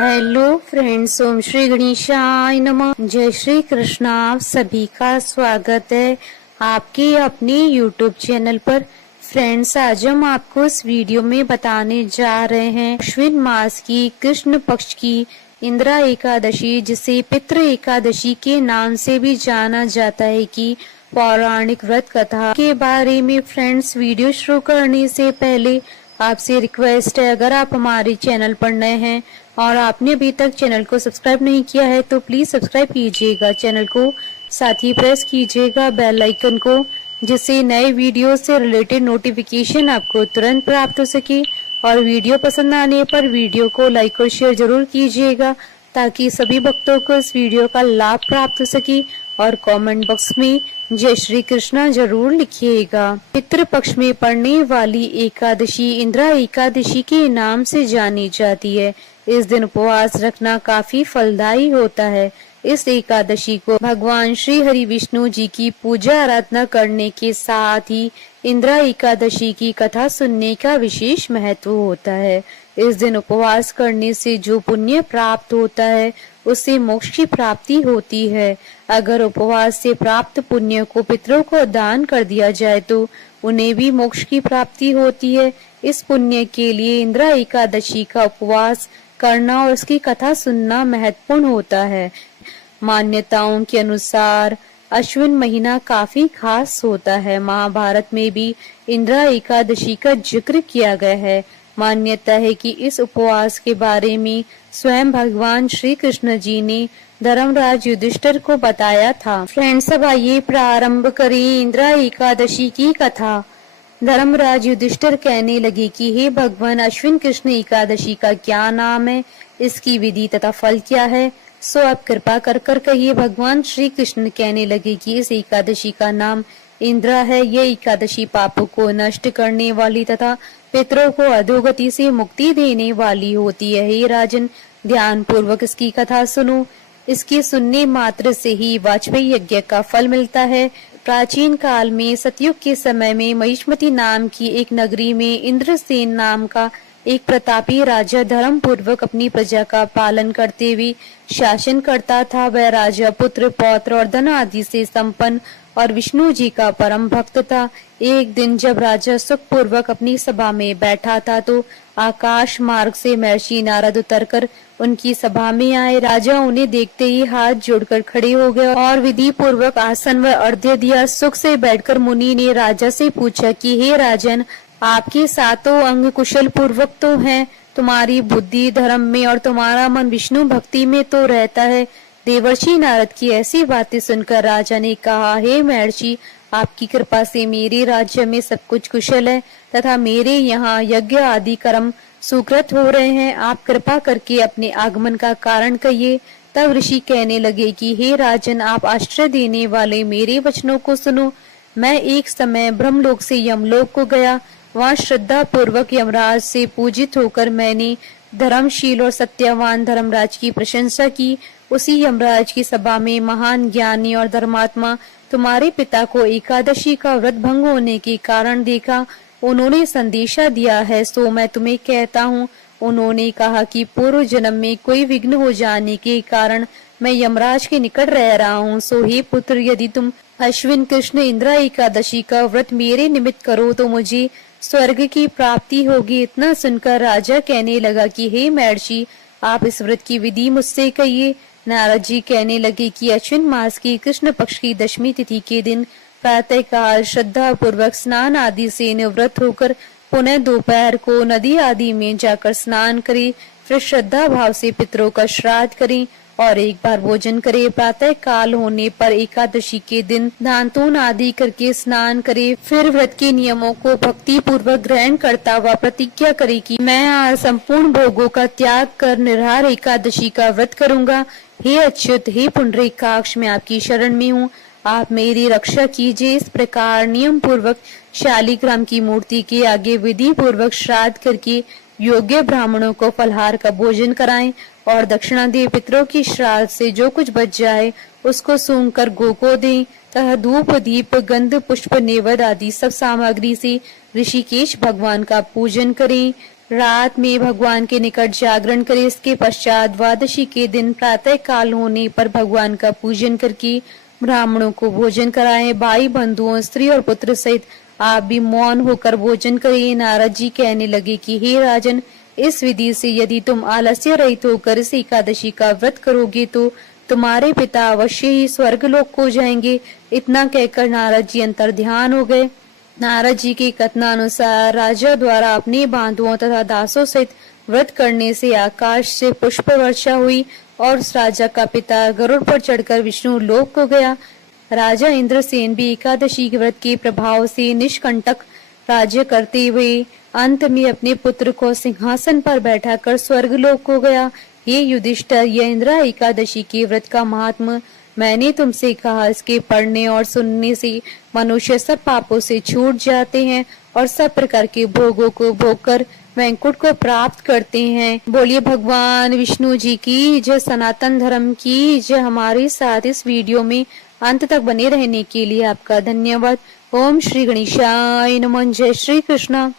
Hello friends, ओम श्री गणेशाय नमः। जय श्री कृष्ण। आप सभी का स्वागत है आपके अपने यूट्यूब चैनल पर। फ्रेंड्स, आज हम आपको इस वीडियो में बताने जा रहे हैं अश्विन मास की कृष्ण पक्ष की इंदिरा एकादशी, जिसे पितृ एकादशी के नाम से भी जाना जाता है, की पौराणिक व्रत कथा के बारे में। फ्रेंड्स, वीडियो शुरू करने से पहले आपसे रिक्वेस्ट है, अगर आप हमारे चैनल पर नए हैं और आपने अभी तक चैनल को सब्सक्राइब नहीं किया है तो प्लीज सब्सक्राइब कीजिएगा चैनल को, साथ ही प्रेस कीजिएगा बेल आइकन को, जिससे नए वीडियो से रिलेटेड नोटिफिकेशन आपको तुरंत प्राप्त हो सके। और वीडियो पसंद आने पर वीडियो को लाइक और शेयर जरूर कीजिएगा, ताकि सभी भक्तों को इस वीडियो का लाभ प्राप्त हो सके। और कमेंट बॉक्स में जय श्री कृष्णा जरूर लिखिएगा। पितृ पक्ष में पड़ने वाली एकादशी इंदिरा एकादशी के नाम से जानी जाती है। इस दिन उपवास रखना काफी फलदायी होता है। इस एकादशी को भगवान श्री हरि विष्णु जी की पूजा आराधना करने के साथ ही इंदिरा एकादशी की कथा सुनने का विशेष महत्व होता है। इस दिन उपवास करने से जो पुण्य प्राप्त होता है उससे मोक्ष की प्राप्ति होती है। अगर उपवास से प्राप्त पुण्य को पितरों को दान कर दिया जाए तो उन्हें भी मोक्ष की प्राप्ति होती है। इस पुण्य के लिए इंदिरा एकादशी का उपवास करना और उसकी कथा सुनना महत्वपूर्ण होता है। मान्यताओं के अनुसार अश्विन महीना काफी खास होता है। महाभारत में भी इंदिरा एकादशी का जिक्र किया गया है। मान्यता है कि इस उपवास के बारे में स्वयं भगवान श्री कृष्ण जी ने धर्मराज युधिष्ठिर को बताया था। फ्रेंड्स, अब आइए प्रारंभ करें इंदिरा एकादशी की कथा। धर्मराज युधिष्ठिर कहने लगे कि हे भगवान, अश्विन कृष्ण एकादशी का क्या नाम है, इसकी विधि तथा फल क्या है, सो आप कृपा कर कहिए। भगवान श्री कृष्ण कहने लगे कि इस एकादशी का नाम इंदिरा है। यह एकादशी पापों को नष्ट करने वाली तथा पितरों को अधोगति से मुक्ति देने वाली होती है। हे राजन, ध्यान पूर्वक इसकी कथा सुनो। इसके सुनने मात्र से ही वाजपेयी यज्ञ का फल मिलता है। प्राचीन काल में सतयुग के समय में महिष्मती नाम की एक नगरी में इंद्रसेन नाम का एक प्रतापी राजा धर्म पूर्वक अपनी प्रजा का पालन करते हुए शासन करता था। वह राजा पुत्र पौत्र और धन आदि से संपन्न और विष्णु जी का परम भक्त था। एक दिन जब राजा सुख पूर्वक अपनी सभा में बैठा था तो आकाश मार्ग से महर्षि नारद उतरकर उनकी सभा में आए। राजा उन्हें देखते ही हाथ जोड़कर खड़े हो गए और विधि पूर्वक आसन व अर्घ्य दिया। सुख से बैठकर मुनि ने राजा से पूछा कि हे राजन, आपके सातों अंग कुशल पूर्वक तो हैं, तुम्हारी बुद्धि धर्म में और तुम्हारा मन विष्णु भक्ति में तो रहता है। देवर्षि नारद की ऐसी बातें सुनकर राजा ने कहा, हे महर्षि, आपकी कृपा से मेरे राज्य में सब कुछ कुशल है तथा मेरे यहाँ यज्ञ आदि कर्म सुकृत हो रहे हैं। आप कृपा करके अपने आगमन का कारण कहिए। तब ऋषि कहने लगे कि हे राजन, आप आश्रय देने वाले मेरे वचनों को सुनो। मैं एक समय ब्रह्मलोक से यमलोक को गया। वहाँ श्रद्धा पूर्वक यमराज से पूजित होकर मैंने धर्मशील और सत्यवान धर्मराज की प्रशंसा की। उसी यमराज की सभा में महान ज्ञानी और धर्मात्मा तुम्हारे पिता को एकादशी का व्रत भंग होने के कारण देखा। उन्होंने संदेशा दिया है, सो मैं तुम्हें कहता हूँ। उन्होंने कहा कि पूर्व जन्म में कोई विघ्न हो जाने के कारण मैं यमराज के निकट रह रहा हूँ। सो हे पुत्र, यदि तुम अश्विन कृष्ण इंदिरा एकादशी का व्रत मेरे निमित्त करो तो मुझे स्वर्ग की प्राप्ति होगी। इतना सुनकर राजा कहने लगा कि हे महर्षि, आप इस व्रत की विधि मुझसे कहिए। नारद जी कहने लगे कि अश्विन मास की कृष्ण पक्ष की दशमी तिथि के दिन प्रातः काल श्रद्धा पूर्वक स्नान आदि से निवृत्त होकर पुनः दोपहर को नदी आदि में जाकर स्नान करें। फिर श्रद्धा भाव से पितरों का श्राद्ध करें और एक बार भोजन करे। प्रातः काल होने पर एकादशी के दिन दांतून आदि करके स्नान करे। फिर व्रत के नियमों को भक्ति पूर्वक ग्रहण करता हुआ प्रतिज्ञा करे कि मैं आज संपूर्ण भोगों का त्याग कर निराहार एकादशी का व्रत करूंगा। हे अच्युत, हे पुंडरीकाक्ष, मैं आपकी शरण में हूँ, आप मेरी रक्षा कीजिए। इस प्रकार नियम पूर्वक शालिग्राम की मूर्ति के आगे विधि पूर्वक श्राद्ध करके योग्य ब्राह्मणों को फलहार का भोजन कराएं और दक्षिणा दे। पितरों की श्राद्ध से जो कुछ बच जाए उसको सूंघ कर गो को दें तथा धूप दीप गंध पुष्प नेवद आदि सब सामग्री से ऋषिकेश भगवान का पूजन करें। रात में भगवान के निकट जागरण करे। इसके पश्चात द्वादशी के दिन प्रातः काल होने पर भगवान का पूजन करके ब्राह्मणों को भोजन कराएं। भाई बंधुओं, स्त्री और पुत्र सहित आप भी मौन होकर भोजन करिए। नारद जी कहने लगे कि हे राजन, इस विधि से यदि तुम आलस्य रहित होकर इस एकादशी का व्रत करोगे तो तुम्हारे पिता अवश्य ही स्वर्गलोक को जाएंगे। इतना कहकर नारद जी अंतर ध्यान हो गए। नारद जी के कथनानुसार राजा द्वारा अपने बांधुओं तथा दासों सहित व्रत करने से आकाश से पुष्प वर्षा हुई और उस राजा का पिता गरुड़ पर चढ़कर विष्णु लोक को गया। राजा इंद्रसेन भी एकादशी के व्रत के प्रभाव से निष्कंटक राज्य करते हुए अंत में अपने पुत्र को सिंहासन पर बैठाकर स्वर्गलोक को गया। हे युधिष्ठिर, यह इंद्र एकादशी के व्रत का महात्म मैंने तुमसे कहा। इसके पढ़ने और सुनने से मनुष्य सब पापों से छूट जाते हैं और सब प्रकार के भोगों को भोग कर वैकुंठ को प्राप्त करते हैं। बोलिए भगवान विष्णु जी की जय, सनातन धर्म की जय। हमारे साथ इस वीडियो में अंत तक बने रहने के लिए आपका धन्यवाद। ओम श्री गणेशाय नमः। जय श्री कृष्ण।